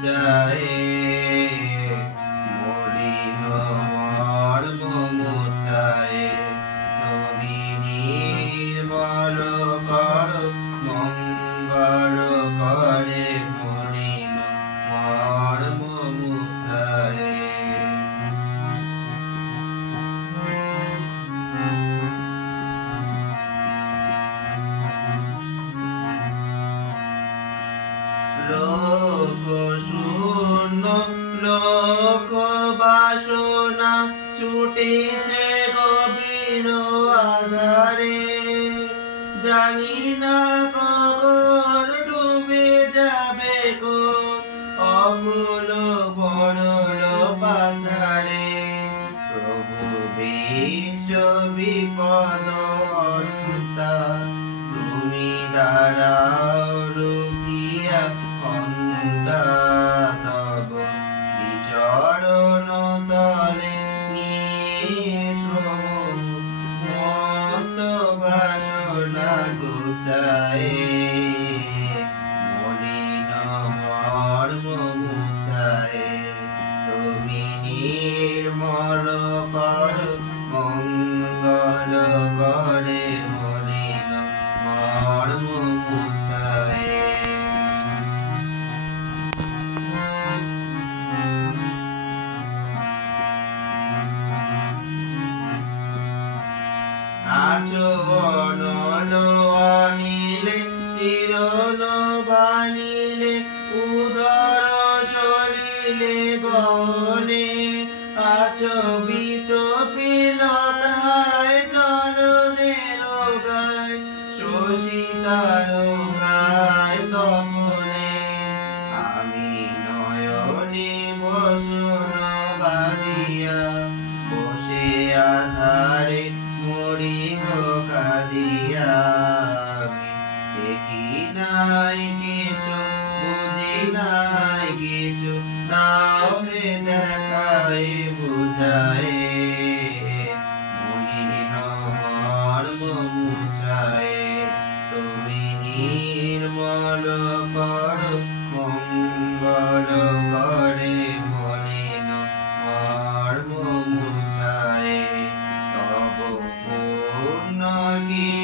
মুছায়ে মলিন মর্ম মুছায়ে তুমি নির্মল কর মঙ্গল করে মলিন মর্ম মুছায়ে লোক শূন্য লোক বাসনা ছুটেছে গভীর আধারে জানি না কখন ডুবে যাবে গো অকুল বরল পাথারে প্রভু বিশ্ব বিপদ অন্তা তুমি দাঁড়াও রুকিয়া অন্তা তব শ্রীচরণ তলে নিয়ে মত বাসনা গুছায়ে মলিন মর্ম মুছায়ে তুমি নির্মল কর মঙ্গল করে মলিন মর্ম মুছায়ে আছো অনল অনিলে চিরন বানিলে উদর সলিলে গহনে আছো বিট পিলতায় জলদের গায় শোষিতার গায় তমনে আমি নয়নে বসন বাঁধিয়া বসে আধারে মরিব কাঁদিয়া দেখি নাই কিছু বুঝি নাই কিছু নাও হে দেখায় বুঝায়ে মলিন মর্ম মুছায়ে তুমি নির্মল কর মঙ্গল করে মলিন মর্ম মুছায়ে তব পূর্ণ কি